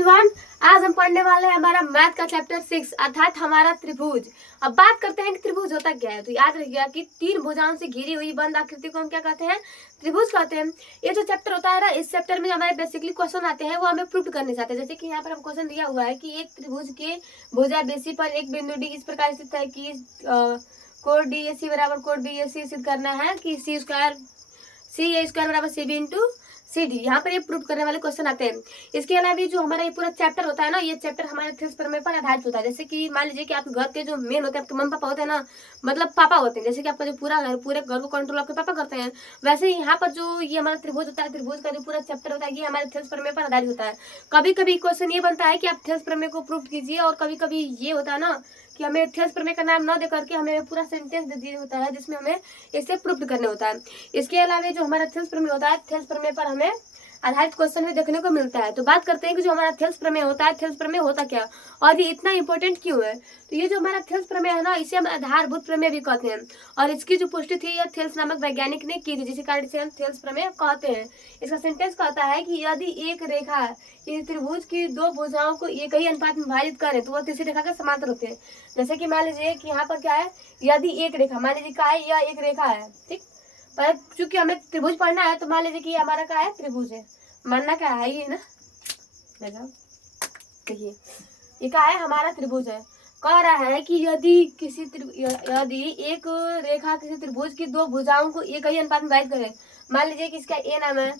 Everyone, आज हम पढ़ने वाले हैं हमारा मैथ का चैप्टर 6 अर्थात हमारा त्रिभुज। अब बात करते हैं कि त्रिभुज होता क्या है। तो याद रखिएगा कि तीन भुजाओं से घिरी हुई बंद आकृति को हम क्या कहते हैं, त्रिभुज कहते हैं। ये जो चैप्टर होता है ना, इस चैप्टर में हमारे बेसिकली क्वेश्चन आते हैं, वो हमें प्रूव करने चाहते हैं। जैसे कि यहाँ पर हम क्वेश्चन दिया हुआ है कि एक त्रिभुज के भुजा BC पर एक बिंदु D इस प्रकार स्थित है कि कोण DAC बराबर कोण BAC सिद्ध करना है कि CA² बराबर CB इंटू CD। यहाँ पर ये प्रूव करने वाले क्वेश्चन आते हैं। इसके अलावा जो हमारा ये पूरा चैप्टर होता है ना, ये चैप्टर हमारे थ्योरम प्रमेय पर आधारित होता है। जैसे कि मान लीजिए कि आपके घर के जो मेन होते हैं, आपके मम्मी पापा होते हैं ना, मतलब पापा होते हैं, जैसे कि आपका जो पूरा घर, पूरे घर को कंट्रोल आपके पापा करते हैं, वैसे ही यहाँ पर जो ये हमारा त्रिभुज होता है, त्रिभुज का जो पूरा चैप्टर होता है, ये हमारे थ्योरम प्रमेय पर आधारित होता है। कभी कभी क्वेश्चन ये बनता है कि आप थ्योरम प्रमेय को प्रूव कीजिए, और कभी कभी ये होता है ना कि हमें थ्योरम प्रमेय का नाम न दे करके हमें पूरा सेंटेंस दे दिया होता है, जिसमें हमें इसे प्रूव करने होता है। इसके अलावा जो हमारा थ्योरम प्रमेय होता है, थ्योरम प्रमेय पर हमें आधारित क्वेश्चन भी देखने को मिलता है। तो बात करते हैं कि जो हमारा थ्योरम प्रमेय होता है, थ्योरम प्रमेय होता क्या और ये इतना इंपॉर्टेंट क्यों है। तो ये जो हमारा थ्योरम प्रमेय है ना, इसे हम आधारभूत प्रमेय भी कहते हैं, और इसकी जो पुष्टि थी यह थेल्स नामक वैज्ञानिक ने की थी, जिसे कारण से हम थेल्स प्रमेय कहते हैं। इसका सेंटेंस कहता है कि यदि एक रेखा इस त्रिभुज की दो भुजाओं को एक ही अनुपात में विभाजित करे तो वह तीसरी रेखा के समांतर होते हैं। जैसे कि मान लीजिए कि यहाँ पर क्या है, यदि एक रेखा, मान लीजिए क्या है, यह एक रेखा है, ठीक, पर चूंकि हमें त्रिभुज पढ़ना है तो मान लीजिए कि हमारा क्या है, त्रिभुज है, मानना क्या है, ये ना, देखिए ये क्या है, हमारा त्रिभुज है। कह रहा है कि यदि एक रेखा किसी त्रिभुज की दो भुजाओं को एक ही अनुपात में विभाजित करे, मान लीजिए कि इसका A नाम है,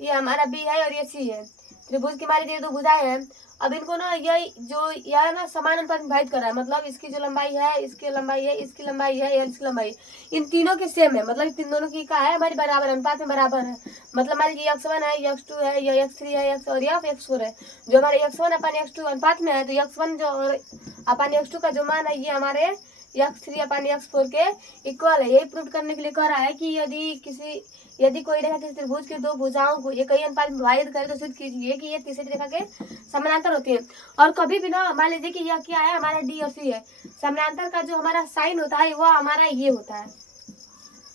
ये हमारा B है और ये C है। त्रिभुज की मान लीजिए दो भुजाएं हैं, अब इनको ना यह ना समान अनुपात में विभाजित कर रहा है, मतलब इसकी जो लंबाई है, इसकी लंबाई है, इसकी लंबाई है, इसकी लंबाई, इन तीनों की सेम है, मतलब तीन दोनों की क्या है, हमारी बराबर अनुपात में बराबर है। मतलब मान लीजिए x1 है, x2 है, या x3 है, और यह x4 है। जो हमारे x1 अपन x2 अनुपात में है, तो x1 जो अपन x2 का जो मान है, ये हमारे x3 अपन x4 के इक्वल है। यही प्रूव करने के लिए कह रहा है कि यदि कोई रेखा किसी त्रिभुज की दो भुजाओं को एक ही अनुपात में विभाजित करे तो सिद्ध कीजिए कि ये तीसरी रेखा के समानांतर होती है। और कभी भी ना, मान लीजिए कि यह क्या है, हमारा D और C है, समानांतर का जो हमारा साइन होता है वह हमारा ये होता है,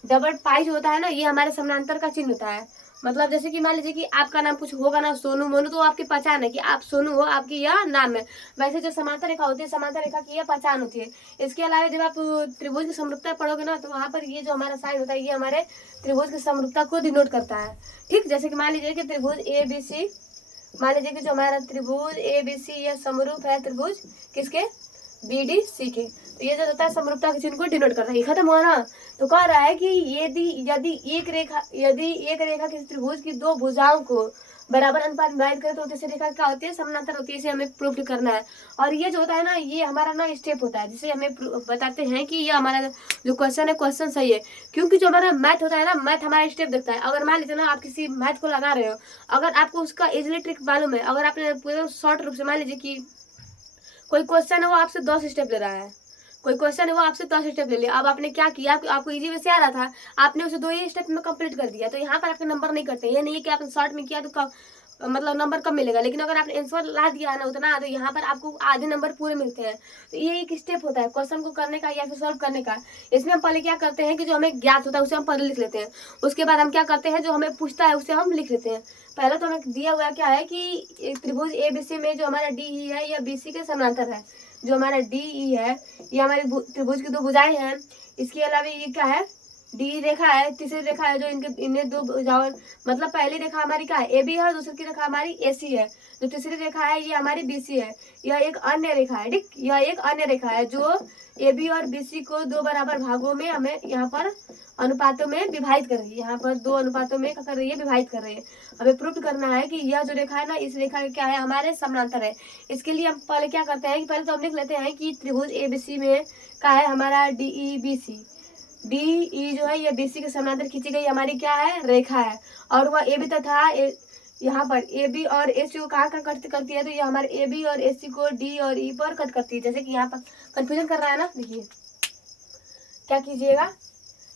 डबल पाई जो होता है ना, ये हमारे समानांतर का चिन्ह होता है। मतलब जैसे कि मान लीजिए कि आपका नाम कुछ होगा ना, सोनू मोनू, तो आपकी पहचान है कि आप सोनू हो, आपकी यह नाम है। वैसे जो समांतर रेखा होती है, समांतर रेखा की यह पहचान होती है। इसके अलावा जब आप त्रिभुज की समरूपता पढ़ोगे ना, तो वहाँ पर ये जो हमारा साइन होता है, ये हमारे त्रिभुज की समरूपता को डिनोट करता है। ठीक, जैसे कि मान लीजिए कि त्रिभुज ABC, मान लीजिए कि जो हमारा त्रिभुज ABC यह समरूप है त्रिभुज किसके, BDC के। तो ये जो होता है समरूपता के चिन्ह को डिनोट करता है। खत्म हुआ ना। तो कह रहा है कि यदि एक रेखा किसी त्रिभुज की दो भुजाओं को बराबर अनुपात में विभाजित करे तो तीसरी रेखा क्या होती है, समानांतर होती है। इसे हमें प्रूफ करना है। और ये जो होता है ना, ये हमारा ना स्टेप होता है, जिसे हमें बताते हैं कि ये हमारा जो क्वेश्चन है, क्वेश्चन सही है। क्योंकि जो हमारा मैथ होता है ना, मैथ हमारा स्टेप देखता है। अगर मान लीजिए ना आप किसी मैथ को लगा रहे हो, अगर आपको उसका इजिली ट्रिक मालूम है, अगर आपने पूरे शॉर्ट रूप से, मान लीजिए कि कोई क्वेश्चन है वो आपसे 10 स्टेप ले रहा है, कोई क्वेश्चन है वो आपसे 10 स्टेप ले लिया, अब आपने क्या किया, आपको इजी वे से आ रहा था, आपने उसे 2 ही स्टेप में कंप्लीट कर दिया, तो यहाँ पर आपके नंबर नहीं करते। ये नहीं है कि आपने शॉर्ट में किया तो मतलब नंबर कम मिलेगा, लेकिन अगर आपने आंसर ला दिया है ना उतना, तो यहाँ पर आपको आधे नंबर पूरे मिलते हैं। तो ये एक स्टेप होता है क्वेश्चन को करने का या फिर सॉल्व करने का। इसमें हम पहले क्या करते हैं कि जो हमें ज्ञात होता है उसे हम पहले लिख लेते हैं, उसके बाद हम क्या करते हैं, जो हमें पूछता है उसे हम लिख लेते हैं। पहले तो हमें दिया हुआ क्या है कि त्रिभुज ABC में जो हमारा DE है यह BC के समानांतर है। जो हमारा DE है ये हमारी त्रिभुज की दो भुजाएं हैं। इसके अलावा ये क्या है, D रेखा है, तीसरी रेखा है जो इन्हें दो भुजाओं, मतलब पहली रेखा हमारी क्या है, AB है, और दूसरी की रेखा हमारी AC है। जो तीसरी रेखा है ये हमारी BC है। यह एक अन्य रेखा है, ठीक, यह एक अन्य रेखा है जो AB और BC को दो बराबर भागों में हमें यहाँ पर अनुपातों में विभाजित कर रही है। यहाँ पर दो अनुपातों में क्या कर रही है, विभाजित कर रही है। हमें प्रूफ करना है कि यह जो रेखा है ना, इस रेखा का क्या है, हमारे समानांतर है। इसके लिए हम पहले क्या करते हैं कि पहले तो हम लिख लेते हैं कि त्रिभुज ABC में क्या है, हमारा DE जो है ये BC के समानांतर खींची गई हमारी क्या है, रेखा है। और वह AB तथा यहाँ पर AB और AC को कहाँ कट करती है, तो ये हमारे AB और AC को D और E पर कट करती है। जैसे कि यहाँ पर कंफ्यूजन कर रहा है ना, देखिए क्या कीजिएगा,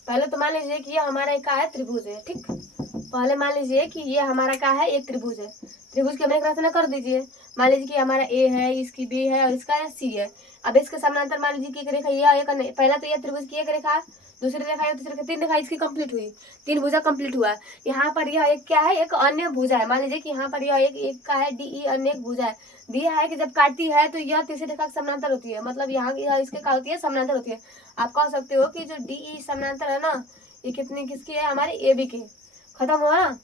पहले तो मान लीजिए कि ये हमारा क्या है, त्रिभुज है, ठीक। पहले मान लीजिए कि ये हमारा क्या है, एक त्रिभुज है। त्रिभुज की हमें एक रचना कर दीजिए। मान लीजिए कि हमारा ए है, इसकी बी है और इसका सी है। अब इसके समानांतर मान लीजिए कि एक रेखा ये एक, पहला तो यह त्रिभुज की एक रेखा, दूसरी रेखा है, तीसरी रेखा, 3 रेखा इसकी कंप्लीट हुई, 3 भुजा कंप्लीट हुआ। यहाँ पर यह एक क्या है, एक अन्य भुजा है। मान लीजिए कि यहाँ पर यह एक का है DE, अन्य एक भुजा है। दिया है कि जब काटती है तो यह तीसरी रेखा समानांतर होती है, मतलब यहाँ यह इसके क्या होती है, समानांतर होती है। आप कह सकते हो कि जो DE समानांतर है ना, ये कितनी किसकी है, हमारे AB के। खत्म हुआ ना।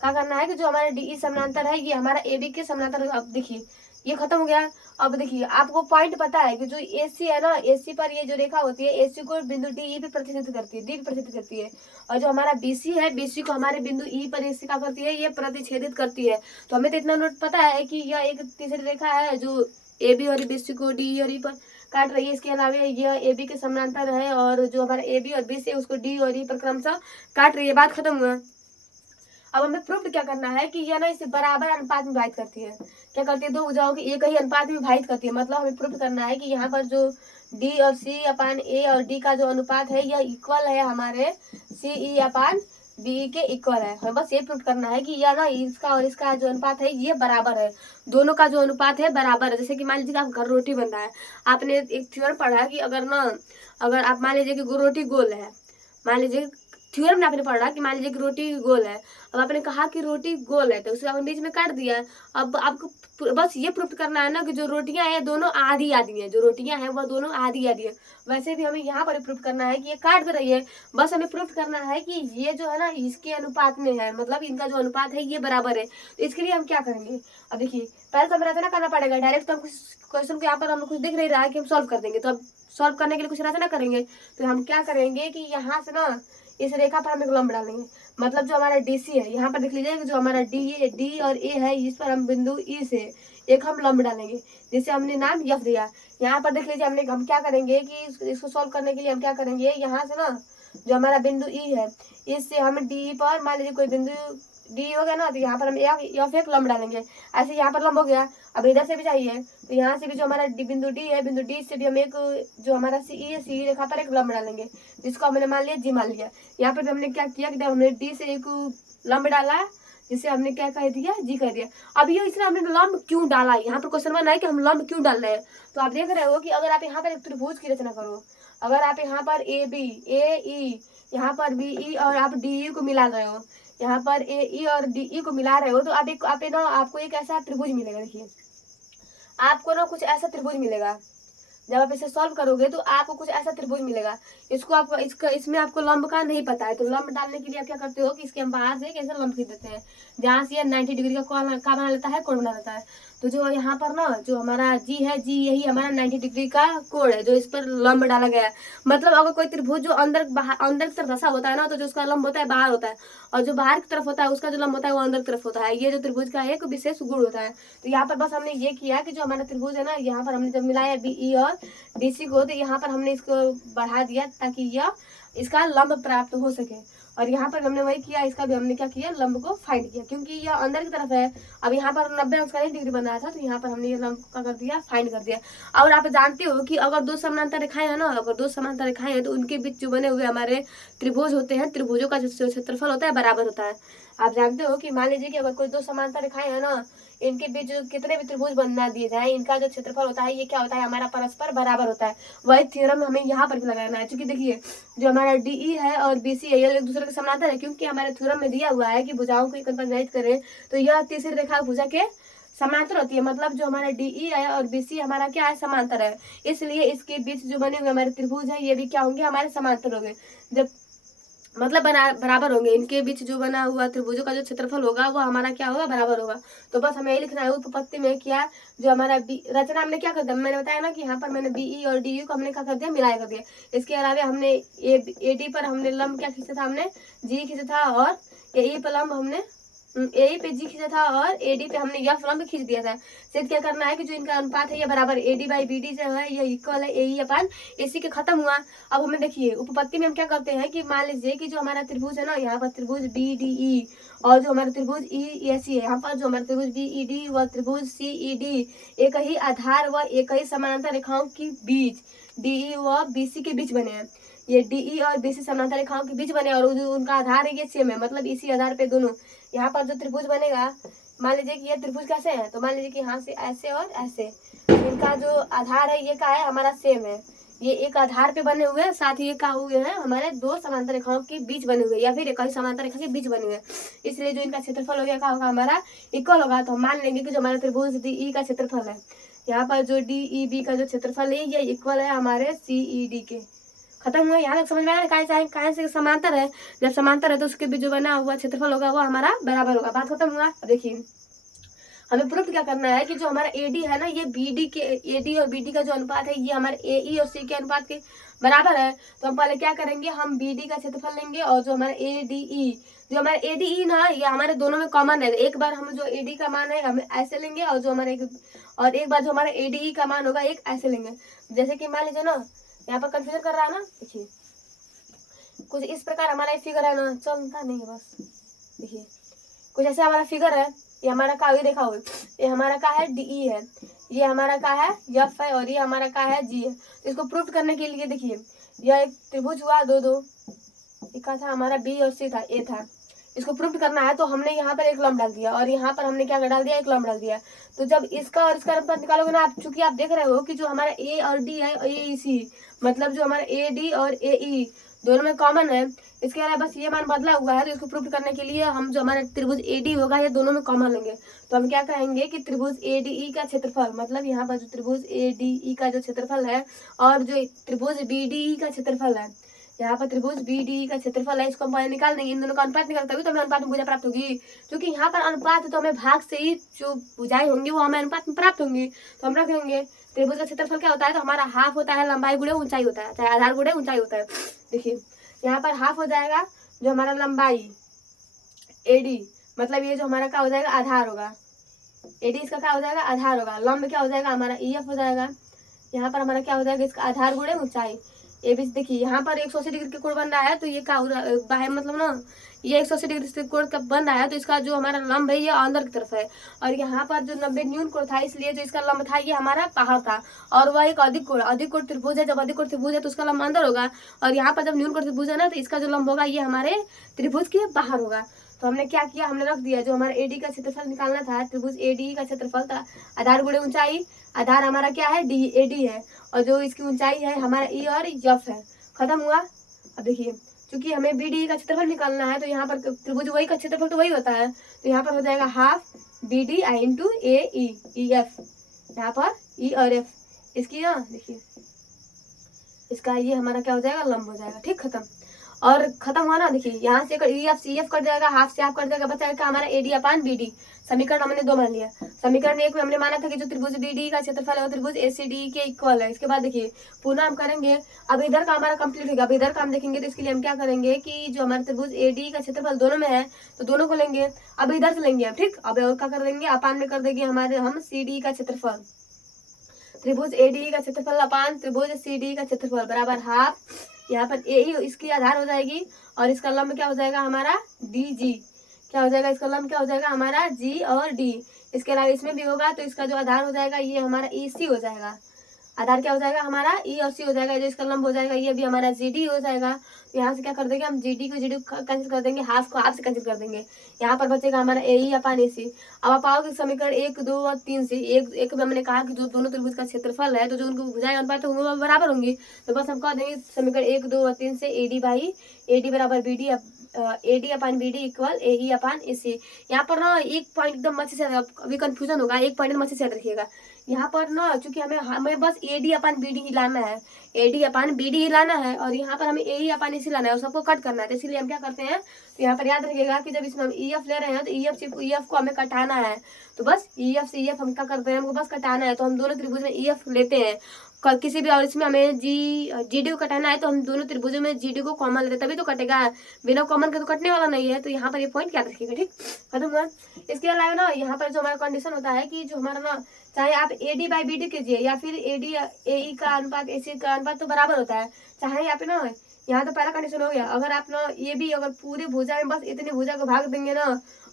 क्या करना है कि जो हमारा DE समानांतर है ये हमारा AB के समानांतर। अब देखिए ये खत्म हो गया। अब देखिए आपको पॉइंट पता है कि जो AC है ना, AC पर ये जो रेखा होती है, AC को बिंदु DE पे प्रतिच्छेदित करती है, D पे प्रतिच्छेदित करती है। और जो हमारा BC है, BC को हमारे बिंदु E पर AC क्या करती है, ये प्रतिच्छेदित करती है। तो हमें तो इतना नोट पता है कि यह एक तीसरी रेखा है जो AB और BC को DE और E पर काट रही है। इसके अलावा यह AB के समानांतर है और जो हमारा AB और BC है उसको D और E पर क्रमशः काट रही है। बात खत्म हुआ। अब हमें प्रूफ क्या करना है कि यह ना इसे बराबर अनुपात में विभाजित करती है। क्या करती है, दो भुजाओं की एक ही अनुपात में विभाजित करती है। मतलब हमें प्रूफ करना है कि यहाँ पर जो D और C अपान A और D का जो अनुपात है यह इक्वल है हमारे CE अपान BE के इक्वल है। हमें बस ये प्रूफ करना है कि यह ना इसका और इसका जो अनुपात है ये बराबर है, दोनों का जो अनुपात है बराबर है। जैसे कि मान लीजिए आप घर रोटी बन रहा है, आपने एक थ्योरम पढ़ा कि अगर आप मान लीजिए कि रोटी गोल है, मान लीजिए थ्योरम में आपने पढ़ा कि मान लीजिए कि रोटी गोल है। अब आपने कहा कि रोटी गोल है तो उसे आपने बीच में काट दिया। अब आपको बस ये प्रूफ करना है ना कि जो रोटियां हैं दोनों आधी आधी हैं, जो रोटियां हैं वह दोनों आधी आधी है। वैसे भी हमें यहाँ पर प्रूफ करना है कि ये काट दे रही है। बस हमें प्रूफ करना है कि ये जो है ना इसके अनुपात में है, मतलब इनका जो अनुपात है ये बराबर है। तो इसके लिए हम क्या करेंगे, अब देखिए पहले तो हमें रचना करना पड़ेगा। डायरेक्ट तो हम क्वेश्चन को यहाँ पर हमें कुछ दिख नहीं रहा है कि हम सॉल्व कर देंगे, तो अब सॉल्व करने के लिए कुछ रचना करेंगे। तो हम क्या करेंगे कि यहाँ से ना इस रेखा पर हम एक लंब डालेंगे। मतलब जो हमारा DC है, यहाँ पर देख लीजिए जो हमारा D और A है, इस पर हम बिंदु E से एक हम लंब डालेंगे जिसे हमने नाम F दिया। यहाँ पर देख लीजिए हम क्या करेंगे कि इसको सॉल्व करने के लिए हम क्या करेंगे, यहाँ से ना जो हमारा बिंदु E है इससे हम D पर मान लीजिए कोई बिंदु D हो गया ना, तो यहाँ पर हम एक लंब डालेंगे। ऐसे यहाँ पर लंब हो गया। अब इधर से भी चाहिए तो यहाँ से भी जो हमारा बिंदु D है, बिंदु D से भी हम एक जो हमारा CE है, CE रेखा पर एक लंब डालेंगे जिसको हमने मान लिया G मान लिया। यहाँ पर भी हमने क्या किया कि हमने D से एक लंब डाला जिसे हमने क्या कह दिया, G कह दिया। अब ये इसलिए हमने लंब क्यों डाला, यहाँ पर क्वेश्चन बना है कि हम लंब क्यों डाल रहे हैं। तो आप देख रहे हो कि अगर आप यहाँ पर एक त्रिभुज की रचना करो, अगर आप यहाँ पर AB AE यहाँ पर BE और आप DE को मिला रहे हो, यहाँ पर AE और DE को मिला रहे हो, तो आपको एक ऐसा त्रिभुज मिलेगा। देखिए आपको ना कुछ ऐसा त्रिभुज मिलेगा। जब आप इसे सॉल्व करोगे तो आपको कुछ ऐसा त्रिभुज मिलेगा। इसमें आपको लंब का नहीं पता है, तो लंब डालने के लिए आप क्या करते हो कि इसके हम बाहर से कैसे लंब खींच देते हैं, जहाँ से 90 डिग्री का का बना लेता है, कोण बना लेता है। तो जो यहाँ पर ना जो हमारा G है, G यही हमारा 90 डिग्री का कोण है जो इस पर लंब डाला गया है। मतलब अगर कोई त्रिभुज जो अंदर की तरफ धसा होता है ना, तो जो उसका लंब होता है बाहर होता है, और जो बाहर की तरफ होता है उसका जो लंब होता है वो अंदर की तरफ होता है। ये जो त्रिभुज का एक विशेष गुण होता है। तो यहाँ पर बस हमने ये किया कि जो हमारा त्रिभुज है ना, यहाँ पर हमने जब मिलाया BE और DC को, तो यहाँ पर हमने इसको बढ़ा दिया ताकि यह इसका लंब प्राप्त हो सके। और यहाँ पर हमने वही किया, इसका भी हमने क्या किया, लंब को फाइंड किया, क्योंकि यह अंदर की तरफ है। अब यहाँ पर 90 डिग्री बन रहा था, तो यहाँ पर हमने ये लंब का कर दिया, फाइंड कर दिया। और आप जानते हो कि अगर दो समानांतर रेखाएं हैं ना, अगर दो समानांतर रेखाएं हैं तो उनके बीच जो बने हुए हमारे त्रिभुज होते हैं, त्रिभुजों का जो क्षेत्रफल होता है बराबर होता है। आप जानते हो कि मान लीजिए कि अगर कोई दो समानांतर रेखाएं हैं ना, इनके बीच जो कितने भी त्रिभुज बना दिए जाए, इनका जो क्षेत्रफल होता है ये क्या होता है, हमारा परस्पर बराबर होता है। वही थ्योरम हमें यहाँ पर भी लगाना है। क्योंकि देखिए जो हमारा DE है और BC है ये एक दूसरे के समानांतर है, क्योंकि हमारे थ्योरम में दिया हुआ है कि भुजाओं को एक अनुपात विभाजित करें तो यह तीसरी रेखा भुजा के समांतर होती है। मतलब जो हमारा DE है और BC हमारा क्या है, समांतर है। इसलिए इसके बीच जो बने हुए हमारे त्रिभुज है ये भी क्या होंगे, हमारे समांतर होंगे। जब मतलब बराबर होंगे, इनके बीच जो बना हुआ त्रिभुजों का जो क्षेत्रफल होगा वो हमारा क्या होगा, बराबर होगा। तो बस हमें यही लिखना है उपपत्ति में क्या जो हमारा रचना हमने क्या कर दिया, मैंने बताया ना कि यहाँ पर मैंने BE और DU को हमने क्या कर दिया, मिलाया कर दिया। इसके अलावा हमने AD पर हमने लंब क्या खींचा था, हमने G खींचा था, और AE पर लंब हमने AE पे G खींचा था, और AD पे हमने F लंब खींच दिया था। सिर्फ क्या करना है कि जो इनका अनुपात है ये बराबर AD बाई BD जो है ये इक्वल है AE अपान AC के। खत्म हुआ। अब हमें देखिए उपपत्ति में हम क्या करते हैं कि मान लीजिए कि जो हमारा त्रिभुज है ना, यहाँ पर त्रिभुज BDE और जो हमारा त्रिभुज EAC है, यहाँ पर जो हमारा त्रिभुज BED व त्रिभुज CED एक ही आधार व एक ही समानांतर रेखाओं के बीच DE व BC के बीच बने हैं। ये DE और BC समानांतर रेखाओं के बीच बने और जो उनका आधार है ये सेम है, मतलब इसी आधार पे दोनों यहाँ पर जो त्रिभुज बनेगा मान लीजिए कि ये त्रिभुज कैसे है, तो मान लीजिए कि यहाँ से ऐसे और ऐसे, इनका जो आधार है ये क्या है हमारा सेम है, ये एक आधार पे बने हुए हैं, साथ ही ये क्या हुए हैं हमारे दो समांतर रेखाओं के बीच बने हुए या फिर एक ही समांतर रेखा के बीच बने हुए हैं, इसलिए जो इनका क्षेत्रफल हो गया क्या होगा हमारा इक्वल होगा। तो हम मान लेंगे कि जो हमारा त्रिभुज DE का क्षेत्रफल है, यहाँ पर जो DEB का जो क्षेत्रफल है ये इक्वल है हमारे CED के। खत्म हुआ, यहाँ तक समझ में आया ना, कहाँ से समांतर है, जब समांतर है तो उसके बीच जो बना हुआ क्षेत्रफल होगा वो हमारा बराबर होगा। बात खत्म हुआ। अब देखिए हमें प्रूफ क्या करना है कि जो हमारा AD है ना ये BD के, AD और BD का जो अनुपात है ये हमारे AE और C के अनुपात के बराबर है। तो हम पहले क्या करेंगे, हम BD का क्षेत्रफल लेंगे और जो हमारा ADE, जो हमारा ADE ना ये हमारे दोनों में कॉमन है। एक बार हम जो AD का मान है हम ऐसे लेंगे और जो हमारे एक बार जो हमारा ADE का मान होगा एक ऐसे लेंगे। जैसे कि मान लीजिए ना यहाँ पर कंफ्यूजन कर रहा है ना, देखिए कुछ इस प्रकार हमारा फिगर है ना, चलता नहीं है बस, देखिए कुछ ऐसे हमारा फिगर है, ये हमारा का ये देखा हो, ये हमारा का है DE है, ये हमारा का है F है और ये हमारा का है G है। तो इसको प्रूफ करने के लिए देखिए यह एक त्रिभुज हुआ दो, एक था हमारा B और C था, A था, इसको प्रूफ करना है तो हमने यहाँ पर एक लंब डाल दिया और यहाँ पर हमने क्या डाल दिया, एक लंब डाल दिया। तो जब इसका और इसका अनुपात निकालोगे ना आप, चूंकि आप देख रहे हो कि जो हमारा A और D है AEC, मतलब जो हमारा AD और AE दोनों में कॉमन है, इसके अलावा बस ये मान बदला हुआ है। तो इसको प्रूफ करने के लिए हम जो हमारा त्रिभुज AD होगा ये दोनों में कॉमन लेंगे। तो हम क्या कहेंगे कि त्रिभुज ADE का क्षेत्रफल, मतलब यहाँ पर जो त्रिभुज ADE का जो क्षेत्रफल है और जो त्रिभुज BDE का क्षेत्रफल है, यहाँ पर त्रिभुज BDE का क्षेत्रफल है, इसको हम निकाल देंगे, इन दोनों का अनुपात निकाल, तभी तो हमें अनुपात में भुजा प्राप्त होगी। क्योंकि यहाँ पर अनुपात है तो हमें भाग से ही जो भुजाएं होंगी वो हमें अनुपात में प्राप्त होंगी। तो हम रख लेंगे त्रिभुज का क्षेत्रफल क्या होता है, तो हमारा हाफ होता है लंबाई गुणे ऊंचाई होता है, चाहे आधार गुणे ऊंचाई होता है। देखिए यहाँ पर हाफ हो जाएगा जो हमारा लंबाई AD, मतलब ये जो हमारा क्या हो जाएगा आधार होगा, AD इसका क्या हो जाएगा आधार होगा, लंब क्या हो जाएगा हमारा EF हो जाएगा, यहाँ पर हमारा क्या हो जाएगा इसका आधार गुणे ऊंचाई। ये भी देखिए यहाँ पर 180 डिग्री का कोण बन रहा है, तो ये क्या हो रहा है मतलब ना ये 180 डिग्री से कोण का बन रहा है, तो इसका जो हमारा लंब है ये अंदर की तरफ है, और यहाँ पर जो 90 न्यून कोण था इसलिए जो इसका लंब था ये हमारा बाहर था, और वह एक अधिक कोण त्रिभुज है। जब अधिक कोण त्रिभुज है तो उसका लंब अंदर होगा, और यहाँ पर जब न्यून कोण त्रिभुज है ना तो इसका जो लंब होगा ये हमारे त्रिभुज के बाहर होगा। तो हमने क्या किया, हमने रख दिया जो हमारा AD का क्षेत्रफल निकालना था, त्रिभुज ADE का क्षेत्रफल था आधार गुणे ऊंचाई, आधार हमारा क्या है AD है, और जो इसकी ऊंचाई है हमारा E और F है। खत्म हुआ। अब देखिए क्योंकि हमें BDE का क्षेत्रफल निकालना है तो यहाँ पर त्रिभुज वही का क्षेत्रफल तो वही होता है, तो यहाँ पर हो जाएगा half BDI into AE EF, यहाँ पर E और F इसकी ना देखिए इसका ये हमारा क्या हो जाएगा लंब हो जाएगा। ठीक, खत्म। और खत्म हुआ ना, देखिए यहाँ से EF CF कट जाएगा, हाफ से हाफ कट जाएगा, बचा हमारा AD अपान BD। समीकरण हमने 2 मान लिया। समीकरण 1 में हमने माना था कि जो त्रिभुज BD का क्षेत्रफल है वो त्रिभुज ACD के इक्वल है। इसके बाद देखिए पुनः हम करेंगे, अब इधर का हमारा कंप्लीट होगा, अब इधर का हम देखेंगे, तो इसके लिए हम क्या करेंगे कि जो हमारे त्रिभुज AD का क्षेत्रफल दोनों में है तो दोनों को लेंगे, अब इधर से लेंगे हम। ठीक, अब और क्या कर देंगे, अपान में कर देंगे हमारे हम CD का क्षेत्रफल, त्रिभुज ADE का क्षेत्रफल अपान त्रिभुज CD का क्षेत्रफल बराबर हाफ, यहाँ पर AE इसकी आधार हो जाएगी और इसका लंब क्या हो जाएगा हमारा DG, क्या हो जाएगा इसका लंब क्या हो जाएगा हमारा G और D। इसके अलावा इसमें भी होगा तो इसका जो आधार हो जाएगा ये हमारा EC हो जाएगा, आधार क्या हो जाएगा हमारा E और C हो जाएगा, जो इसका लंब हो जाएगा ये भी हमारा GD हो जाएगा। तो यहाँ से क्या कर देंगे हम GD को GD कैंसिल कर देंगे, हाफ को हाफ से कैंसिल कर देंगे, यहाँ पर बचेगा हमारा AE अपान AC। अब आप आओगे समीकरण 1, 2 और 3 से, एक में हमने कहा कि जो दोनों त्रिभुज का क्षेत्रफल है तो जो उनको भुजाएं अनुपात होंगे वो बराबर होंगी, तो बस हम कह देंगे समीकरण 1, 2 और 3 से AD बराबर BD, AD अपान BD इक्वल AE अपान AC। यहाँ पर ना एक पॉइंट एकदम अच्छे से, अभी कंफ्यूजन होगा, एक पॉइंट अच्छे से याद रखिएगा। यहाँ पर ना चूंकि हमें बस AD अपान BD ही लाना है, AD अपान BD ही लाना है, और यहाँ पर हमें AE अपान AC लाना है और सबको कट करना है। तो इसलिए हम क्या करते हैं, तो यहाँ पर याद रखिएगा कि जब इसमें हम EF ले रहे हैं तो EF को हमें कटाना है, तो बस EF से EF हम क्या करते हैं, हमको बस कटाना है। तो हम दोनों त्रिभुज में EF लेते हैं किसी भी, और इसमें हमें GD को कटाना है तो हम दोनों त्रिभुजों में GD को कॉमन लेते हैं तभी तो कटेगा, बिना कॉमन के तो कटने वाला नहीं है। तो यहाँ पर ये पॉइंट याद रखिएगा। ठीक, खत्म हुआ। इसके अलावा ना यहाँ पर जो हमारा कंडीशन होता है कि जो हमारा ना चाहे आप AD बाई BD कीजिए या फिर AD AE का अनुपात AC का अनुपात तो बराबर होता है, चाहे यहाँ पे ना, यहाँ तो पहला कंडीशन हो गया, अगर आप ना ये भी अगर पूरी भुजा में बस इतनी भुजा को भाग देंगे ना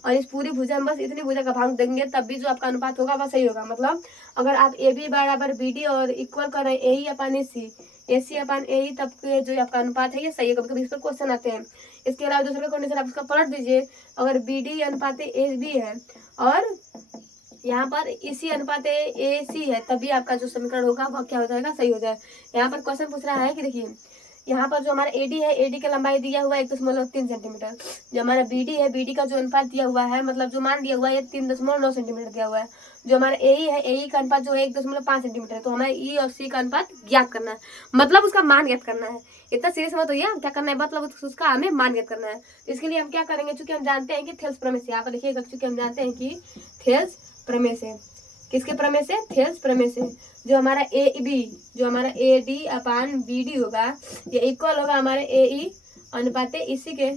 और इस पूरी भुजा में बस इतनी भुजा का भाग देंगे तब भी जो आपका अनुपात होगा वह सही होगा। मतलब अगर आप AB बराबर BD और इक्वल कर रहे हैं AE अपान AC, AC अपन AE तब के जो आपका अनुपात है ये सही है। कभी कभी इस पर क्वेश्चन आते हैं। इसके अलावा दूसरा कंडीशन आप इसका पलट दीजिए, अगर BD अनुपात AB है और यहाँ पर इसी अनुपात AC है, तभी आपका जो समीकरण होगा वह क्या हो जाएगा, सही हो जाएगा। यहाँ पर क्वेश्चन पूछ रहा है कि देखिए यहाँ पर जो हमारा AD है, AD का लंबाई दिया हुआ है 1.3 सेंटीमीटर। जो हमारा BD है, BD का जो अनुपात दिया हुआ है, मतलब जो मान दिया हुआ है 3.9 सेंटीमीटर दिया हुआ है। जो हमारा AE है, AE का अनुपात जो है 1.5 सेंटीमीटर है। तो हमें E और C का अनुपात ज्ञात करना है, मतलब उसका मान ज्ञात करना है। इतना सीरियस मत होइए, क्या करना है मतलब उसका हमें मान ज्ञात करना है। इसके लिए हम क्या करेंगे, चूंकि हम जानते हैं कि थेल्स प्रमेय से, यहाँ पर देखिएगा, चूंकि हम जानते हैं कि थेल्स प्रमेय से, किसके प्रमेय से, थेल्स प्रमेय से, जो हमारा AD अपान BD होगा ये इक्वल होगा हमारे AE अनुपात इसी के।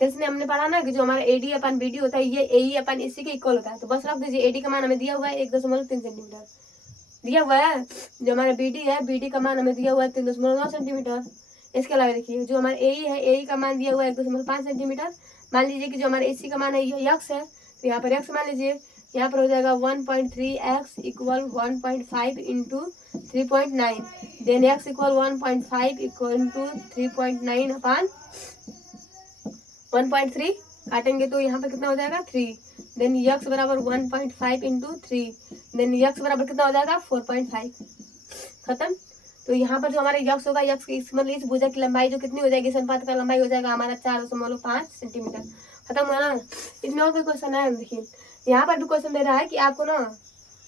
थेल्स में हमने पढ़ा ना कि जो हमारा AD अपान BD होता है ये AE अपान इसी के इक्वल होता है। तो बस रख दीजिए, AD का मान हमें दिया हुआ है 1.3 सेंटीमीटर दिया हुआ है। जो हमारा BD है, BD का मान हमें दिया हुआ है 3.9 सेंटीमीटर। इसके अलावा देखिए जो हमारा AE है, AE का मान दिया हुआ है 1.5 सेंटीमीटर। मान लीजिए कि जो हमारे AC का मान है ये x है, तो यहाँ पर x मान लीजिए, यहाँ पर हो जाएगा 1.3x equal 1.5 into 3.9, then x equal 1.5 equal to 3.9 upon 1.3 काटेंगे तो यहाँ पर कितना हो जाएगा 3, देन x बराबर 1.5 इंटू 3, देन x बराबर कितना हो जाएगा 4.5। खत्म। तो यहाँ पर जो हमारा यक्स होगा, यक्स मतलब इस भुजा की लंबाई जो कितनी हो जाएगी, इस अनुपात का लंबाई हो जाएगा हमारा 4.5 सेंटीमीटर। खत्म हुआ ना। इसमें और कोई क्वेश्चन है, देखिए यहाँ पर भी क्वेश्चन दे रहा है कि आपको ना,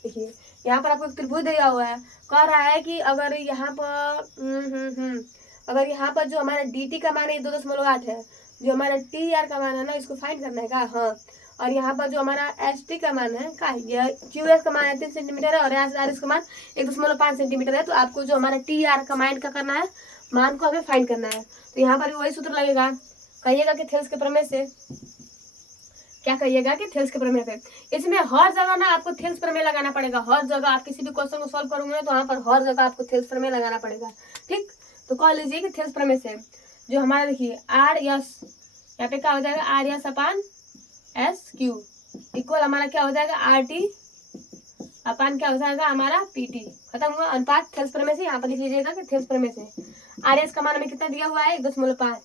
देखिए यहाँ पर आपको एक त्रिभुज दिया हुआ है, कह रहा है कि अगर यहाँ पर अगर यहाँ पर जो हमारा DT का मान है 2.8 है, जो हमारा TR का मान है ना इसको फाइंड करना है का, हाँ। और यहाँ पर जो हमारा ST का मान है का, QS का मान है 3 सेंटीमीटर है और RS का मान 1.5 सेंटीमीटर है। तो आपको जो हमारा TR का मान क्या करना है, मान को हमें फाइंड करना है। तो यहाँ पर भी वही सूत्र लगेगा, कहिएगा कि थेल्स के प्रमेय से, क्या कहिएगा कि थेल्स के प्रमेय पे। इसमें हर जगह ना आपको थेल्स प्रमेय लगाना पड़ेगा, हर जगह आप किसी भी क्वेश्चन को सॉल्व करोगे तो वहाँ पर हर जगह आपको थेल्स प्रमेय लगाना पड़ेगा, ठीक। तो कह लीजिए कि थेल्स प्रमेय से जो हमारा देखिए RS, यहाँ पे क्या हो जाएगा RS अपान SQ इक्वल हमारा क्या हो जाएगा RT अपान क्या हो जाएगा हमारा PT। खत्म हुआ। अनुपात थेल्स प्रमेय से यहाँ पर लिख लीजिएगा कि थेल्स प्रमेय से RS का मान हमें कितना दिया हुआ है 1.5।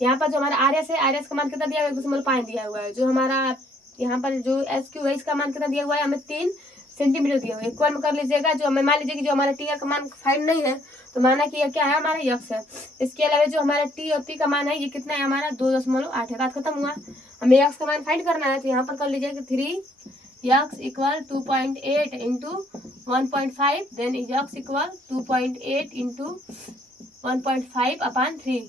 यहाँ पर जो हमारा RS है, RS का मान कितना दिया हुआ है 1.5 दिया हुआ है। जो हमारा यहाँ पर जो SQ है इसका मान कितना दिया हुआ है हमें 3 सेंटीमीटर दिया हुआ है। इक्वल में कर लीजिएगा, जो हमें मान लीजिए कि जो हमारा TR का मान 5 नहीं है तो माना कि यह क्या है हमारा यक्स है। इसके अलावा जो हमारा T और P का मान है ये कितना है हमारा 2.8 है। बात खत्म हुआ। हमें यक्स का मान फाइंड करना है, तो यहाँ पर कर लीजिए कि 3x equal 2.8 into 1.5, then x equal 2.8 into 1.5 upon 3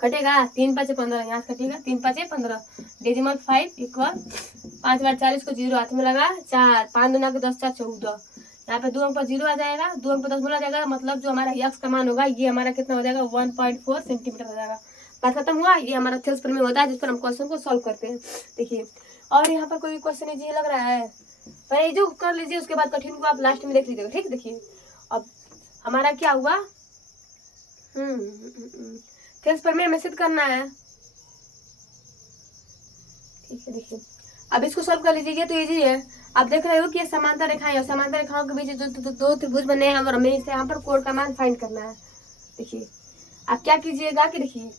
कटेगा 3 5 15, यहाँ से कटेगा 3 5 15, डेसिमल 5 इक्वल 5 बार 40 को 0 हाथ में लगा 4, 5 दूना के 10 4 14, यहाँ पे 2 अंक पर 0 आ जाएगा, 2 अंक पर 10 बोला जाएगा, मतलब जो हमारा यक्स का मान होगा ये हमारा कितना हो जाएगा 1.4 सेंटीमीटर हो जाएगा। बात खत्म हुआ। ये हमारा थेल्स प्रमेय होता है जिस पर हम क्वेश्चन को सॉल्व करते हैं। देखिए और यहाँ पर कोई क्वेश्चन इजी लग रहा है, पहले जो कर लीजिए उसके बाद कठिन को आप लास्ट में देख लीजिएगा, ठीक। देखिए अब हमारा क्या हुआ, थेल्स प्रमेय हमें सिद्ध करना है, ठीक है। देखिए अब इसको सॉल्व कर लीजिए, तो इजी है। आप देख रहे हो कि ये समांतर रेखाएं और समांतर रेखाओं के बीच जो दो त्रिभुज बने हैं और हमें इसे यहाँ पर कोण का मान फाइंड करना है। देखिए आप क्या कीजिएगा कि देखिए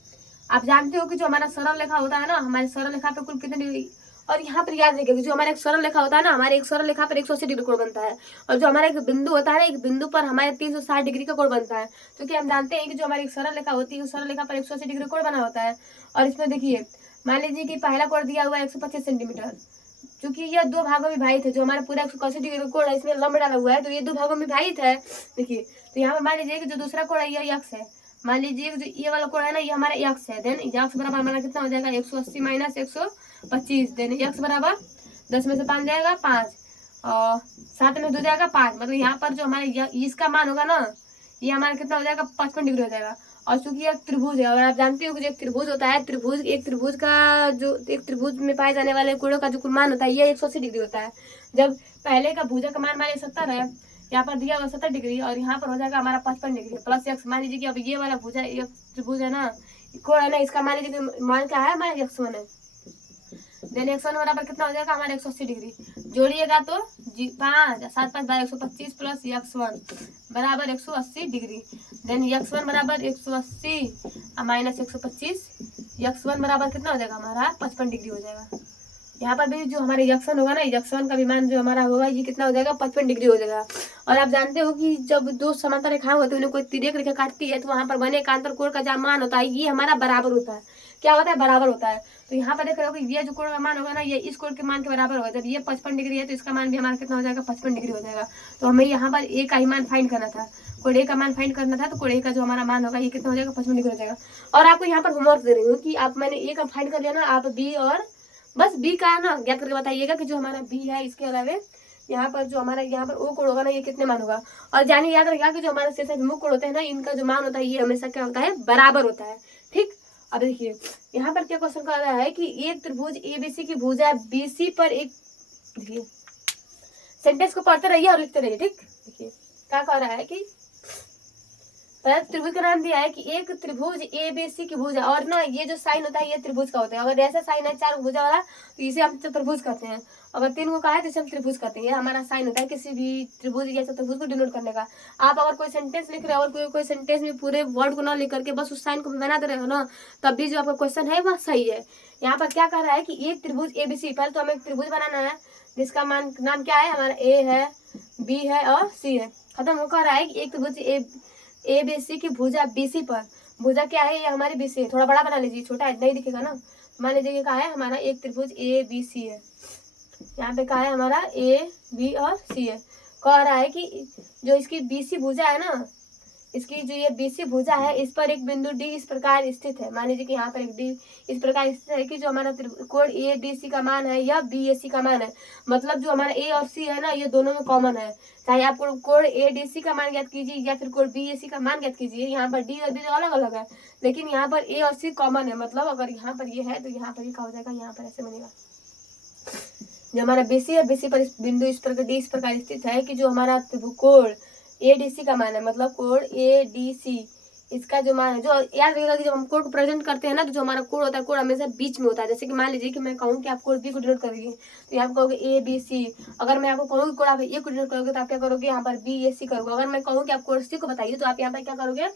आप जानते हो कि जो हमारा सरल रेखा होता है ना, हमारी सरल रेखा पे कुल कितनी डिग्री, और यहाँ पर याद रखिएगा जो हमारा एक सरल रेखा होता है ना, हमारे एक सरल रेखा पर 180 डिग्री कोण बनता है, और जो हमारा एक बिंदु होता है, एक बिंदु पर हमारे 360 डिग्री का कोण बनता है। क्योंकि हम जानते हैं कि जो हमारी एक सरल रेखा होती है उस सरल रेखा पर 180 डिग्री कोण बना होता है। और इसमें देखिए मान लीजिए कि पहला कोण दिया हुआ है 125 सेंटीमीटर, क्योंकि ये दो भागों में विभाजित है। जो हमारा पूरा 180 डिग्री का कोण है इसमें लंब डाला हुआ है, तो ये दो भागों में विभाजित है। देखिए तो यहाँ पर मान लीजिए कि जो दूसरा कोण है ये यक्स है, मान लीजिए जो ये वाला कोण है ना ये हमारा यक्स है, देन यक्स बराबर हमारा कितना हो जाएगा 180 माइनस 125, देन यक्स बराबर 10 में से 5 जाएगा 5 और 7 में 2 जाएगा 5, मतलब यहाँ पर जो हमारे इसका मान होगा ना ये हमारा कितना हो जाएगा 55 डिग्री हो जाएगा। और चूंकि एक त्रिभुज है और आप जानते हो कि जो एक त्रिभुज होता है, एक त्रिभुज का जो एक त्रिभुज में पाए जाने वाले कोणों का जो कुल मान होता है ये 180 डिग्री होता है। जब पहले का भुजा का मान माने 70 है, यहाँ पर दिया हुआ 70 डिग्री और यहाँ पर हो जाएगा हमारा 55 डिग्री प्लस एक्स। मान लीजिए कि अब ये वाला भुजा एक त्रिभुज है ना, कोण है ना, इसका मान लीजिए कि मान क्या है हमारा x1 है, देन x1 बराबर कितना हो जाएगा हमारा 180 डिग्री, जोड़िएगा तो 5 7 5 12 125 प्लस x1 बराबर 180 डिग्री। देन x1 बराबर 180 माइनस 125, x1 बराबर कितना हो जाएगा हमारा 55 डिग्री हो जाएगा। यहाँ पर भी जो हमारे x1 होगा ना, x1 का विमान जो हमारा होगा ये कितना हो जाएगा 55 डिग्री हो जाएगा। और आप जानते हो कि जब दो समांतर रेखाएं होती है उन्हें कोई तिर्यक रेखा काटती है तो वहां पर बने एकांतर कोण का जो मान होता है ये हमारा बराबर होता है। क्या होता है? बराबर होता है। तो यहाँ पर देख रहे हो कि ये जो कोण का मान होगा ना ये इस कोण के मान के बराबर होगा। जब ये 55 डिग्री है तो इसका मान भी हमारा कितना हो जाएगा 55 डिग्री हो जाएगा। तो हमें यहाँ पर ए का ही मान फाइंड करना था, कोण ए का मान फाइंड करना था। तो कोण ए का जो हमारा मान होगा ये कितना हो जाएगा 55 डिग्री हो जाएगा। और आपको यहाँ पर होमवर्क दे रही हूँ कि आप मैंने ए का फाइंड कर लिया ना, आप बी और बस बी का ना ज्ञात करके बताइएगा कि जो हमारा बी है इसके अलावा यहाँ पर जो हमारा यहाँ पर ओ कोण होगा ना ये कितने मान होगा। और जानिए याद रखिएगा कि जो हमारे शीर्षाभिमुख कोण होते हैं ना इनका जो मान होता है ये हमेशा क्या होता है? बराबर होता है। ठीक, अब देखिए यहाँ पर क्या क्वेश्चन कर रहा है कि एक त्रिभुज एबीसी की भुजा बीसी पर एक, देखिए सेंटेंस को पढ़ते रहिए और लिखते रहिए। ठीक, देखिए क्या कह रहा है कि त्रिभुज का नाम दिया है कि एक त्रिभुज एबीसी की भुजा, और ना ये जो साइन होता है ये त्रिभुज का होता है। अगर ऐसा साइन है 4 भुजा वाला तो इसे हम चतुर्भुज कहते हैं। अगर 3 को कहा है तो इसे हम त्रिभुज कहते हैं। ये हमारा साइन होता है किसी भी त्रिभुज या चतुर्भुज को डिनोट करने का। आप अगर कोई सेंटेंस लिख रहे हो और कोई सेंटेंस में पूरे वर्ड को ना लिख करके बस उस साइन को बना दे रहे हो ना, तब भी जो आपका क्वेश्चन है वह सही है। यहाँ पर क्या कह रहा है कि एक त्रिभुज एबीसी, पहले तो हमें एक त्रिभुज बनाना है जिसका नाम क्या है हमारा? ए है, बी है और सी है। खत्म। वो कह रहा है कि एक त्रिभुज एबीसी की भुजा बीसी पर, भुजा क्या है? ये हमारी बीसी है। थोड़ा बड़ा बना लीजिए, छोटा नहीं दिखेगा ना। मान लीजिए ये कहा है हमारा एक त्रिभुज ए बी सी है, यहाँ पे कहा है हमारा ए बी और सी है। कह रहा है कि जो इसकी बीसी भुजा है ना, इसकी जो ये बीसी भुजा है इस पर एक बिंदु डी इस प्रकार स्थित है। मान लीजिए कि यहाँ पर एक डी इस प्रकार स्थित है कि जो हमारा कोण ए डी सी का मान है या बी ए सी का मान है, मतलब जो हमारा ए और सी है ना ये दोनों में कॉमन है। चाहे आप कोण ए डी सी का मान ज्ञात कीजिए या फिर कोण बी ए सी का मान ज्ञात कीजिए, यहाँ पर डी और बी अलग अलग है लेकिन यहाँ पर ए और सी कॉमन है। मतलब अगर यहाँ पर ये है तो यहाँ पर ये क्या हो जाएगा? यहाँ पर ऐसे बनेगा। जो हमारा बीसी है, बीसी पर इस बिंदु इस प्रकार डी इस प्रकार स्थित है कि जो हमारा कोण एडीसी का मान है, मतलब कोण एडीसी इसका जो मान है, जो याद रखिएगा कि जब हम कोण को प्रेजेंट करते हैं ना तो जो हमारा कोण होता है कोण हमेशा बीच में होता है। जैसे कि मान लीजिए कि मैं कहूँ कि आप कोण बी को डिनोट करोगे तो यहाँ कहोगे ए बी सी। अगर मैं आपको कहूँ कि कोण आप ए को डिनोट करोगे तो आप क्या करोगे? यहाँ पर बी ए सी करोगे। अगर मैं कहूँ कि आप कोण सी को बताइए तो आप यहाँ पर क्या करोगे?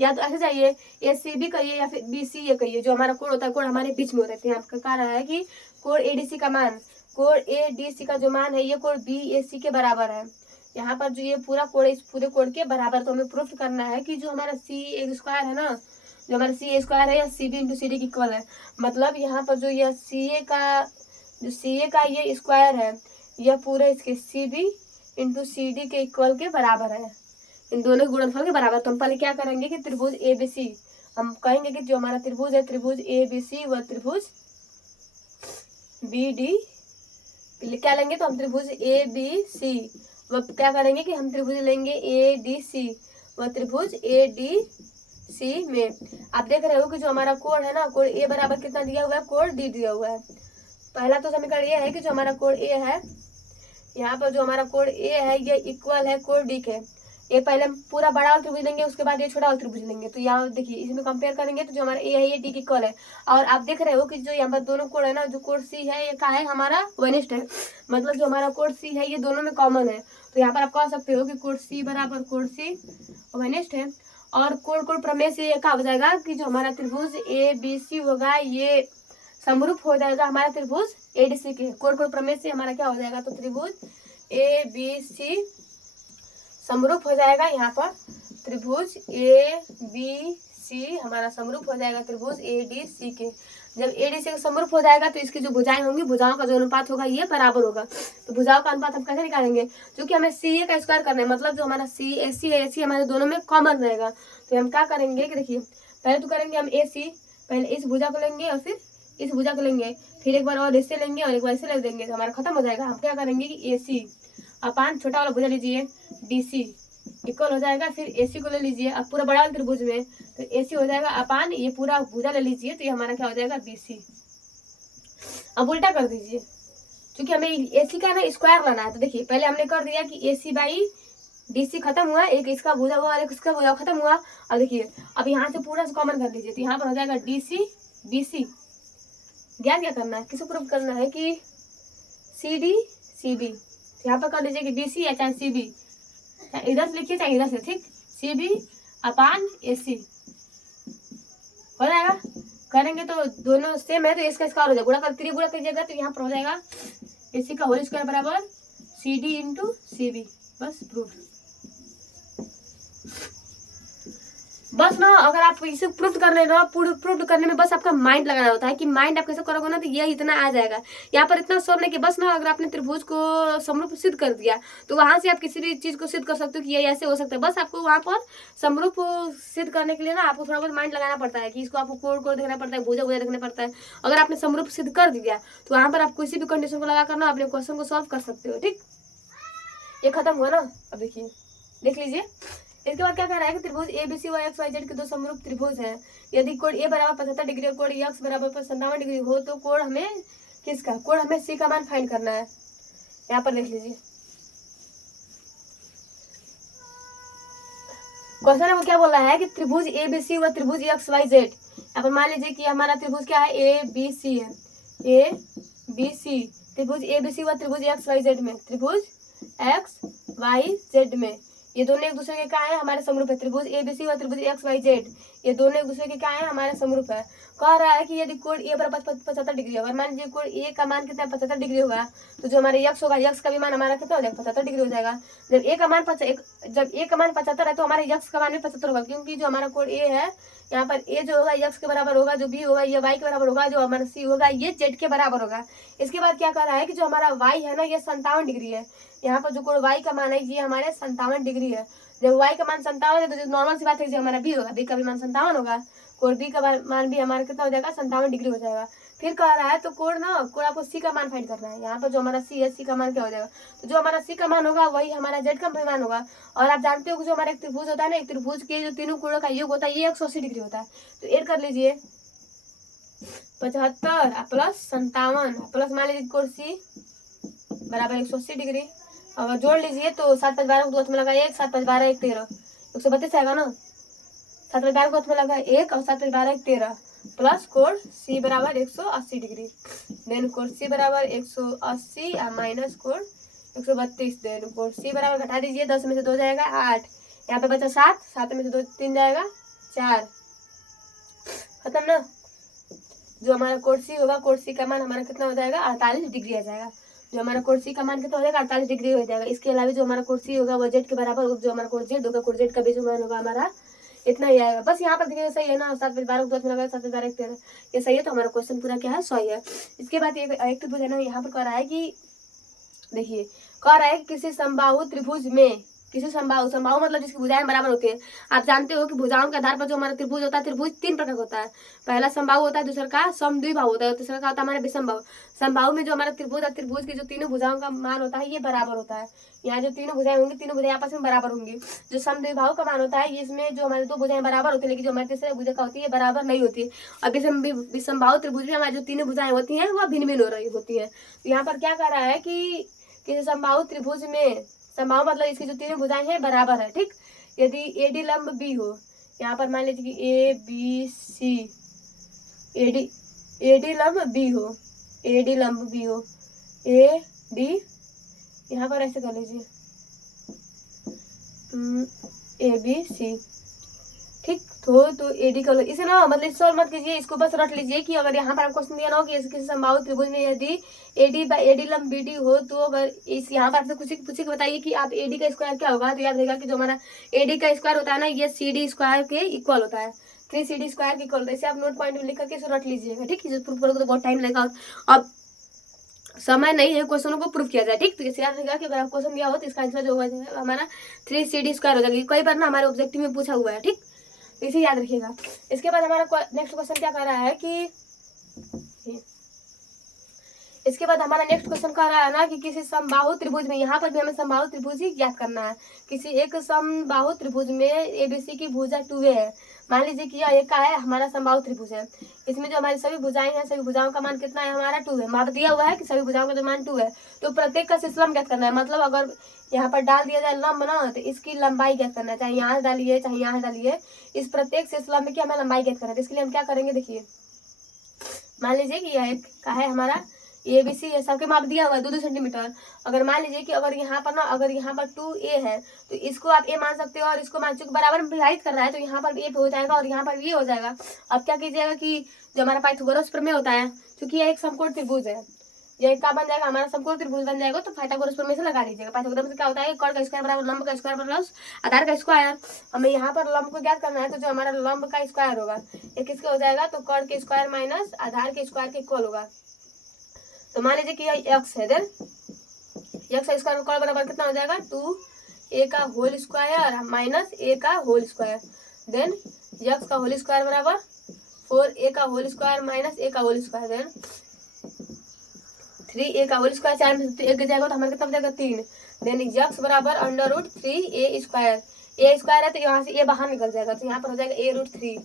या तो ऐसे जाइए ए सी बी कहिए या फिर बी सी ए कहिए। जो हमारा कोण होता है कोण हमारे बीच में होता है। यहाँ पर कह रहा है कि कोण एडीसी का मान, कोण एडीसी का जो मान है ये कोण बी ए सी के बराबर है। यहाँ पर जो ये पूरा कोण इस पूरे कोण के बराबर, तो हमें प्रूफ करना है कि जो हमारा सी ए स्क्वायर है ना, जो हमारा सी ए स्क्वायर है या C B into C D की इक्वल है। मतलब यहाँ पर जो यह सी ए का ये स्क्वायर है यह पूरे इसके C B into C D के इक्वल के बराबर है, इन दोनों के गुणनफल के बराबर। तो हम पहले क्या करेंगे कि त्रिभुज ए बी सी, हम कहेंगे कि जो हमारा त्रिभुज है त्रिभुज ए बी सी व त्रिभुज बी डी क्या लेंगे? तो हम त्रिभुज ए बी सी वह क्या करेंगे कि हम त्रिभुज लेंगे ए डी सी व त्रिभुज ए डी सी में आप देख रहे हो कि जो हमारा कोण है ना, कोण ए बराबर कितना दिया हुआ है? कोण डी दिया हुआ है। पहला तो समीकरण ये है कि जो हमारा कोण ए है, यहाँ पर जो हमारा कोण ए है ये इक्वल है कोण डी के। ये पहले हम पूरा बड़ा वाला त्रिभुज लेंगे उसके बाद ये छोटा वाला त्रिभुज लेंगे। तो यहाँ देखिए इसमें कंपेयर करेंगे तो जो हमारा ए है ये डी की इक्वल है। और आप देख रहे हो कि जो यहाँ पर दोनों कोण है ना, जो कोण सी है ये क्या है? हमारा वनिष्ठ है। मतलब जो हमारा कोण सी है ये दोनों में कॉमन है। तो यहाँ पर आप कह सकते हो कि कोण सी बराबर कोण सी वनिष्ठ है। और कोण प्रमेय से ये क्या हो जाएगा कि जो हमारा त्रिभुज ए बी सी होगा ये समरूप हो जाएगा हमारा त्रिभुज ए डी सी के। कोण प्रमेय से हमारा क्या हो जाएगा? तो त्रिभुज ए बी सी समरूप हो जाएगा। यहाँ पर त्रिभुज ए बी सी हमारा समरूप हो जाएगा त्रिभुज ए डी सी के। जब ए डी सी का समरूप हो जाएगा तो इसकी जो भुजाएं होंगी, भुजाओं का जो अनुपात होगा ये बराबर होगा। तो भुजाओं का अनुपात हम कैसे निकालेंगे? क्योंकि हमें सी ए का स्क्वायर करना है, मतलब जो हमारा सी ए सी है ए सी हमारे दोनों में कॉमन रहेगा। तो हम क्या करेंगे कि देखिए पहले तो करेंगे हम ए सी, पहले इस भुजा को लेंगे और फिर इस भुजा को लेंगे, फिर एक बार और इससे लेंगे और एक बार इससे ले देंगे तो हमारा खत्म हो जाएगा। हम क्या करेंगे कि ए सी अपान छोटा वाला भुजा लीजिए डी सी इक्वल हो जाएगा, फिर ए सी को ले लीजिए अब पूरा बड़ा वाला त्रिभुज में तो ए सी हो जाएगा अपान ये पूरा भुजा ले लीजिए तो ये हमारा क्या हो जाएगा? B C. अब उल्टा कर दीजिए क्योंकि हमें ए सी का ना स्क्वायर लाना है। तो देखिए पहले हमने कर दिया कि ए सी बाई डी सी खत्म हुआ, एक इसका भुजा हुआ और एक इसका भुजा खत्म हुआ। अब देखिए अब यहाँ से पूरा कॉमन कर लीजिए तो यहाँ पर हो जाएगा डी सी बी सी। ज्ञान क्या करना है? किसको प्रूव करना है कि सी डी सी बी। तो यहाँ पर कर लीजिए कि BC या चाहे CB, चाहे इधर से लिखिए चाहे इधर से, ठीक, CB अपान AC हो जाएगा। करेंगे तो दोनों सेम है तो इसका स्क्वायर हो जाएगा, गुणा कर 3 गुणा कीजिएगा तो यहाँ पर हो जाएगा AC का होल स्क्वायर बराबर CD इंटू CB। बस प्रूफ। बस ना अगर आप इसे प्रूफ करने ना, प्रूफ करने में बस आपका माइंड लगाना होता है कि माइंड आप कैसे करोगे ना तो ये इतना आ जाएगा। यहाँ पर इतना सोचने कि बस ना अगर आपने त्रिभुज को समरूप सिद्ध कर दिया तो वहां से आप किसी भी चीज को सिद्ध कर सकते हो कि ये ऐसे हो सकता है। बस आपको वहां पर समरूप सिद्ध करने के लिए ना आपको थोड़ा बहुत माइंड लगाना पड़ता है कि इसको आपको कोड देखना पड़ता है, भुजा भुजा देखना पड़ता है। अगर आपने समरूप सिद्ध कर दिया तो वहां पर आप किसी भी कंडीशन को लगा कर ना अपने क्वेश्चन को सॉल्व कर सकते हो। ठीक, ये खत्म हुआ ना। अब देखिए, देख लीजिए इसके बाद क्या कह रहा है कि त्रिभुज ABC व XYZ के दो समरूप त्रिभुज हैं। यदि कोण A बराबर 75 डिग्री और कोण X बराबर 57 डिग्री हो तो कोण हमें किसका, कोण हमें C का मान फाइंड करना है। यहाँ पर देख लीजिए क्वेश्चन है वो क्या बोल रहा है कि त्रिभुज ABC व त्रिभुज XYZ। यहाँ पर मान लीजिए कि हमारा त्रिभुज क्या है, ABC है, ABC त्रिभुज ABC व त्रिभुज XYZ में, त्रिभुज XYZ में ये दोनों एक दूसरे के क्या है, हमारे समरूप है। त्रिभुज ABC व त्रिभुज XYZ ये दोनों एक दूसरे के क्या है, हमारे समरूप है। कह रहा है कि यदि कोण A बराबर 75 डिग्री होगा, मान लीजिए कोण A का मान कितना 75 डिग्री होगा तो जो हमारे x होगा, x का भी मान हमारा कितना हो जाएगा, 75 डिग्री हो जाएगा। जब A का मान 75 है तो हमारे x का मान भी 75 होगा, क्योंकि जो हमारा कोण A है यहाँ पर A जो होगा x के बराबर होगा, जो B होगा ये y के बराबर होगा, जो हमारा C होगा ये z के बराबर होगा। इसके बाद क्या कर रहा है कि जो हमारा y है ना ये 57 डिग्री है। यहाँ पर जो कोण y का मान है ये हमारे 57 डिग्री है। जब y का मान 57 है तो जो नॉर्मल सी बात है कि हमारा b होगा, b का भी मान 57 होगा, कोण b का मान भी हमारा कितना हो जाएगा, 57 डिग्री हो जाएगा। फिर कह रहा है तो कोण आपको c का मान फाइंड करना है। यहाँ पर जो हमारा c है, c का मान क्या हो जाएगा, तो जो हमारा c का मान होगा वही हमारा z का मान होगा। और आप जानते हो कि जो हमारा एक त्रिभुज होता है ना, एक त्रिभुज के जो तीनों कोणों का योग होता है ये 180 डिग्री होता है। तो ऐड कर लीजिए 75 प्लस 57 प्लस मान लीजिए कोण c बराबर 180 डिग्री। अगर जोड़ लीजिए तो 7 5 12 को 2 में लगा 1, 7 5 12 1 13, 132 आएगा ना। 7 5 12 को 2 में लगा 1 और 7 5 12 1 13 प्लस कोण C बराबर 180 डिग्री। देन कोण C बराबर 180 और माइनस कोण 132। देन कोण C बराबर घटा दीजिए, 10 में से 2 जाएगा 8, यहाँ पे बचा 7, 7 में से 2 3 जाएगा 4, खत्म ना। जो हमारा कोण C होगा, कोण C का मान हमारा कितना हो जाएगा, 48 डिग्री आ जाएगा। जो हमारा कोण C का मान कितना हो जाएगा, 48 डिग्री हो जाएगा। इसके अलावा जो हमारा कोण C होगा वो z के बराबर होगा, जो हमारा कोण z होगा, कोण z का भी जो मान होगा हमारा इतना ही आएगा। बस यहाँ पर देखिए सही है ना, 7 5 12 को 2 में लगा 7 5 12 1 13, ये सही है। तो हमारा क्वेश्चन पूरा क्या है, सही है। इसके बाद एक त्रिभुज है ना, यहाँ पर कह रहा है कि देखिए कह रहा है कि किसी समबाहु त्रिभुज में, किसी समबाहु, समबाहु मतलब जिसकी भुजाएं बराबर होती है। आप जानते हो कि भुजाओं के आधार पर जो हमारा त्रिभुज होता है, त्रिभुज 3 प्रकार का होता है। पहला समबाहु होता है, दूसरा का समद्विबाहु होता है, तीसरा का होता है हमारा विषमबाहु। समबाहु में जो हमारा त्रिभुज है, त्रिभुज की जो तीनों भुजाओं का मान होता है ये बराबर होता है। यहाँ जो तीनों भुजाएं होंगी, तीनों भुजाएं आपस में बराबर होंगी। जो समद्विबाहु का मान होता है इसमें जो हमारे 2 भुजाएं बराबर होती है, लेकिन जो हमारे तीसरे भुजा का होती है बराबर नहीं होती है। और विषमबाहु त्रिभुज में हमारी जो तीनों भुजाएं होती है वह भिन्न भिन्न हो रही होती है। तो यहाँ पर क्या कर रहा है कि किसी समबाहु त्रिभुज में, समबाहु मतलब इसकी जो तीनों भुजाएं हैं बराबर है। ठीक, यदि AD लंब B हो, यहाँ पर मान लीजिए कि ABC, AD लंब B हो, AD लंब B हो, AD यहाँ पर ऐसे कर लीजिए ABC, ठीक। तो AD कर लो, इसे ना मतलब सॉल्व मत कीजिए, इसको बस रट लीजिए कि अगर यहाँ पर आपको क्वेश्चन दिया ना हो कि किसी समबाहु त्रिभुज में यदि AD लंब BD हो तो अगर इस यहाँ पर आपसे पूछ के बताइए कि आप AD का स्क्वायर क्या होगा, तो याद रहेगा कि जो हमारा AD का स्क्वायर होता है ना ये CD स्क्वायर के इक्वल होता है, 3CD स्क्वायर के इक्वल होता है। इसे आप नोट पॉइंट में लिख करके इसे रट लीजिएगा। ठीक, इसे प्रूफ करोगे तो बहुत टाइम लगेगा, अब समय नहीं है क्वेश्चनों को प्रूफ किया जाए। ठीक, तो इसे याद रहेगा कि अगर आप क्वेश्चन दिया हो तो इसका आंसर जो होगा हमारा 3CD स्क्वायर हो जाएगा। कई बार ना हमारे ऑब्जेक्टिव में पूछा हुआ है। ठीक, इसे याद रखिएगा। इसके बाद हमारा नेक्स्ट क्वेश्चन क्या कर रहा है कि इसके बाद हमारा नेक्स्ट क्वेश्चन कह रहा है ना कि किसी समबाहु त्रिभुज में, यहाँ पर भी हमें समबाहु त्रिभुज ही ज्ञात करना है। किसी एक समबाहु त्रिभुज में ABC की भुजा 2A है। मान लीजिए कि यह एक का है हमारा समबाहु त्रिभुज है, इसमें जो हमारी सभी भुजाएं हैं, सभी भुजाओं का मान कितना है, हमारा 2 है। माप दिया हुआ है कि सभी भुजाओं का जो मान 2 है, तो प्रत्येक का शीर्ष लंब ज्ञात करना है। मतलब अगर यहाँ पर डाल दिया जाए लंब ना, तो इसकी लंबाई ज्ञात करना है, चाहे यहाँ डालिए चाहे यहाँ डालिए, इस प्रत्येक शीर्ष लंब की हमें लंबाई ज्ञात करना है। तो इसके लिए हम क्या करेंगे, देखिए मान लीजिए कि यह एक का है हमारा ABC है, सबके माप दिया हुआ है 2-2 सेंटीमीटर। अगर मान लीजिए कि अगर यहाँ पर ना, अगर यहाँ पर 2A है तो इसको आप A मान सकते हो और इसको मान, चुके बराबर में विभाजित कर रहा है तो यहाँ पर A हो जाएगा और यहाँ पर B हो जाएगा। अब क्या कीजिएगा कि जो हमारा पाइथागोरस प्रमेय होता है, क्योंकि यह एक समकोण त्रिभुज है, ये क्या बन जाएगा, हमारा समकोण त्रिभुज बन जाएगा, तो पाइथागोरस प्रमेय से लगा लीजिएगा। पाइथागोरस में क्या होता है, कर्ण का स्क्वायर बराबर लंब का स्क्वायर प्लस आधार का स्क्वायर। हमें यहाँ पर लंब को ज्ञात करना है, तो जो हमारा लंब का स्क्वायर होगा ये किसके हो जाएगा, तो कर्ण के स्क्वायर माइनस आधार के स्क्वायर के इक्वल होगा। तो मान लीजिए कि यह x है, देन x का स्क्वायर कर्ण बराबर कितना हो जाएगा, 2a का होल स्क्वायर माइनस a का होल स्क्वायर, देन x का होल स्क्वायर बराबर 4a का होल स्क्वायर माइनस a का होल स्क्वायर, देन 3a का होल स्क्वायर, 4 में से 1 जाएगा तो हमारे कितना बचेगा 3, देन x बराबर √3a स्क्वायर, a स्क्वायर है तो यहाँ से a बाहर निकल जाएगा तो यहाँ पर हो जाएगा a√3।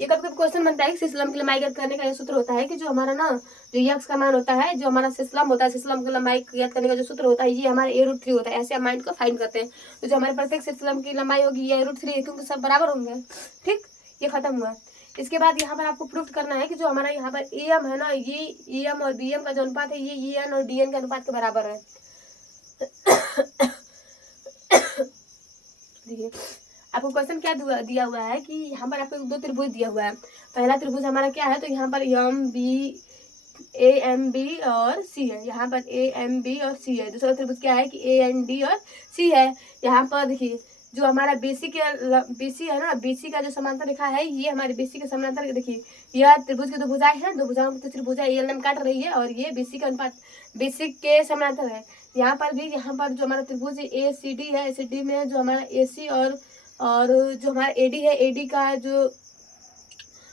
ये कब कब क्वेश्चन बनता है, सिस्लम की लंबाई ज्ञात करने का यह सूत्र होता है कि जो हमारा ना, जो x का मान होता है, जो हमारा सिस्लम होता है, सिस्लम की लंबाई ज्ञात करने का जो सूत्र होता है ये हमारा a√3 होता है। ऐसे हम माइंड को फाइंड करते हैं, तो जो हमारे प्रत्येक सिस्लम की लंबाई होगी ये a√3 है, क्योंकि सब बराबर होंगे। ठीक, ये खत्म हुआ। इसके बाद यहाँ पर आपको प्रूफ करना है कि जो हमारा यहाँ पर am है ना, ये am और bm का जो अनुपात है ये en और dn के अनुपात के बराबर है। देखिए आपको क्वेश्चन क्या दिया हुआ है कि यहाँ पर आपको 2 त्रिभुज दिया हुआ है। पहला त्रिभुज हमारा क्या है, तो यहाँ पर AMB और C है, यहाँ पर AMB और C है। दूसरा त्रिभुज क्या है कि AND और C है। यहाँ पर देखिए जो हमारा BC है ना, BC का जो समांतर रेखा है ये हमारे BC के समांतर, देखिए यह त्रिभुज की 2 भुजाएं हैं, 2 भुजाओं की त्रिभुजा ALM काट रही है और ये BC का अनुपात BC के समांतर है। यहाँ पर भी, यहाँ पर जो हमारा त्रिभुज ACD है, ACD में जो हमारा AC और जो हमारा AD है, AD का जो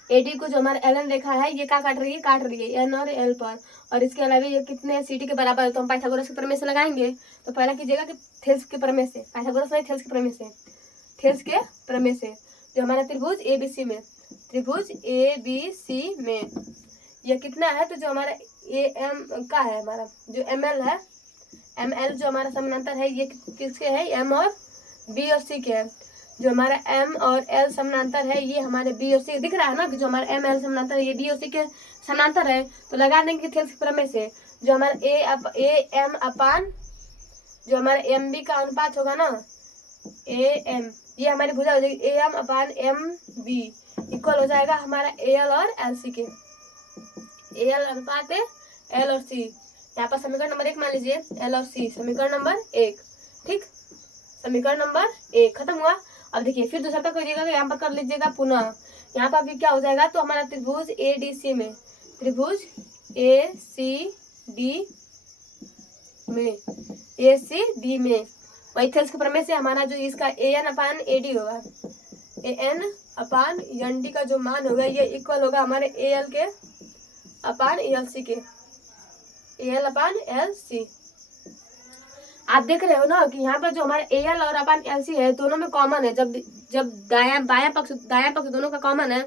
AD को जो हमारा LN रेखा है ये क्या काट रही है, काट रही है N और L पर। और इसके अलावा ये कितने CD के बराबर है, तो हम पाइथागोरस के प्रमेय से लगाएंगे। तो पहला कीजिएगा कि थेल्स के प्रमेय से, पाइथागोरस नहीं, थेल्स के प्रमेय से, थेल्स के प्रमेय से जो हमारा त्रिभुज ABC में, त्रिभुज ABC में ये कितना है, तो जो हमारा AM का है, हमारा जो ML है, ML जो हमारा समानांतर है ये किसके है, M और B और C के है। जो हमारा M और L समानांतर है ये हमारे B और C दिख रहा है ना, कि जो हमारा M L समानांतर है ये B और C के समानांतर है। तो लगा देंगे थेल्स के प्रमेय से, जो हमारा AM अपान जो हमारा MB का अनुपात होगा ना, AM ये हमारी भुजा हो जाएगी AM अपान MB इक्वल हो जाएगा हमारा AL और LC के, AL अनुपात है L और C। यहाँ पर समीकरण नंबर 1 मान लीजिए, L और C समीकरण नंबर 1। ठीक, समीकरण नंबर 1 खत्म हुआ। अब देखिए फिर दूसरा तक करिएगा, यहाँ पर कर लीजिएगा पुनः। यहाँ पर अभी क्या हो जाएगा, तो हमारा त्रिभुज ADC में, त्रिभुज ACD में वही थेल्स के प्रमेय से हमारा जो इसका AN अपान AD होगा, AN अपान ND का जो मान होगा ये इक्वल होगा हमारे AL के अपान LC के, AL अपान LC। आप देख रहे हो ना कि यहाँ पर जो हमारा AL और अपान LC है दोनों में कॉमन है। जब दायां पक्ष दोनों का कॉमन है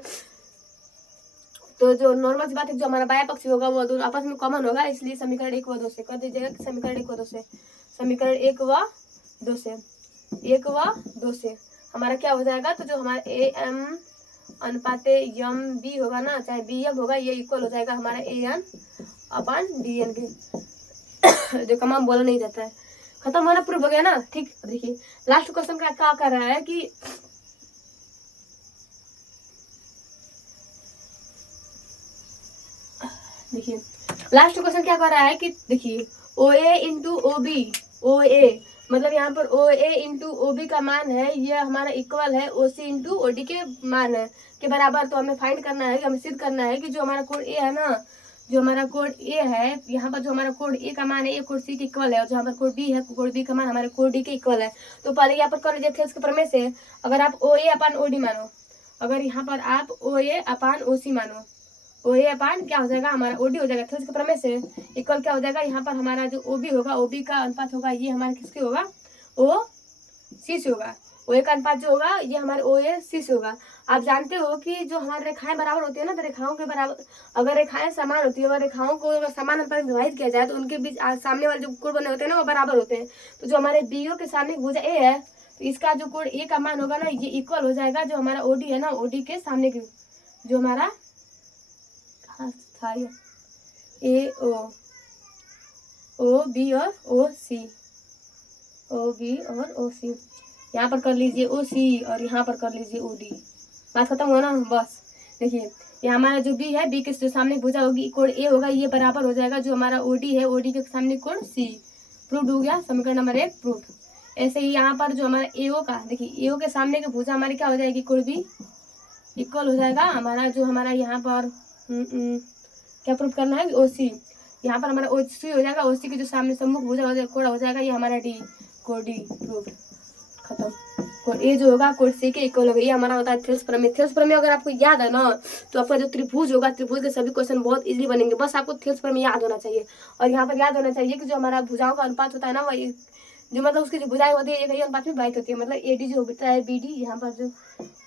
तो जो नॉर्मल सी बात है, जो हमारा बायां पक्ष होगा वो दोनों आपस में कॉमन होगा, इसलिए समीकरण 1 व 2 से कर दीजिएगा। समीकरण 1 व 2 से, समीकरण 1 व 2 से, 1 व 2 से हमारा क्या हो जाएगा, तो जो हमारा AM अनुपात MB होगा ना, चाहे BM होगा, ये इक्वल हो जाएगा हमारा AN अपान DN के। जो कमाम बोला नहीं जाता है, खत्म होना, प्रूफ हो गया ना। ठीक, देखिए लास्ट क्वेश्चन क्या कर रहा है कि देखिए लास्ट क्वेश्चन क्या कर रहा है कि देखिए OA इंटू OB, OA मतलब यहाँ पर OA इंटू OB का मान है ये हमारा इक्वल है OC इंटू OD के मान है के बराबर। तो हमें फाइंड करना है, हमें सिद्ध करना है कि जो हमारा कोड A है ना, जो हमारा कोड A है, यहाँ पर जो हमारा कोड A का मान है ये कोड C के इक्वल है, और जो हमारा कोड B है कोड B का मान हमारे कोड D के इक्वल है। तो पहले यहाँ पर कर लीजिए थेल्स के प्रमेय से, अगर आप OA अपान OD मानो, अगर यहाँ पर आप OA अपान OC मानो, OA अपान क्या हो जाएगा हमारा OD हो जाएगा, थेल्स के प्रमेय से इक्वल क्या हो जाएगा, यहाँ पर हमारा जो OB होगा, OB का अनुपात होगा ये हमारे किसके होगा, OC से होगा। OA का अनुपात जो होगा ये हमारे OAC से होगा। आप जानते हो कि जो हमारी रेखाएं बराबर होती है ना, तो रेखाओं के बराबर अगर रेखाएं समान होती है, अगर रेखाओं को अगर समान अनुपात में विभाजित किया जाए तो उनके बीच सामने वाले जो कोण बने होते हैं ना वो बराबर होते हैं। तो जो हमारे BO के सामने भुजा A है तो इसका जो कोण A का मान होगा ना ये इक्वल हो जाएगा जो हमारा OD है ना, OD के सामने की जो हमारा था ए ओ बी और ओ सी, ओ बी और ओ सी। यहाँ पर कर लीजिए ओ सी और यहाँ पर कर लीजिए ओ डी। बात खत्म हुआ ना। बस देखिए ये हमारा जो बी है, बी के जो सामने भुजा होगी कोण ए होगा, ये बराबर हो जाएगा जो हमारा ओडी है, ओडी के सामने कोण सी। प्रूव हो गया, समीकरण नंबर 1 प्रूव। ऐसे ही यहाँ पर जो हमारा एओ का, देखिए एओ के सामने की भुजा हमारी क्या हो जाएगी, कोण बी इक्वल हो जाएगा हमारा जो हमारा यहाँ पर क्या प्रूव करना है, ओ सी। यहाँ पर हमारा ओ सी हो जाएगा, ओ सी के जो सामने सम्मुख भुजा हो जाएगा ये हमारा डी, कोण डी प्रूव। खत्म। कोण ए जो होगा कोण सी के इक्वल होगा, ये हमारा होता है थेल्स प्रमेय। थेल्स प्रमेय अगर आपको याद है ना तो आपका जो त्रिभुज होगा, त्रिभुज के सभी क्वेश्चन बहुत इजीली बनेंगे। बस आपको थेल्स प्रमेय याद होना चाहिए। और यहाँ पर याद होना चाहिए कि जो हमारा भुजाओं का अनुपात होता है ना, वही जो मतलब उसकी जो भुजाएं होती है एक ही अनुपात में विभाजित होती है। मतलब एडी जो होता है बीडी यहाँ पर जो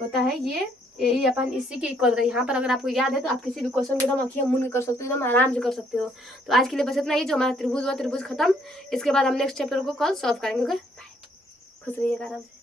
होता है ये ए अपन इसी के इक्वल है। यहाँ पर अगर आपको याद है तो आप किसी भी क्वेश्चन को एकदम अखियां मूंद के कर सकते हो, एकदम आराम से कर सकते हो। तो आज के लिए बस इतना ही। जो हमारा त्रिभुज हुआ त्रिभुज खत्म। इसके बाद हम नेक्स्ट चैप्टर को कल सॉल्व करेंगे। ओके, खुश रहिएगा, आराम से।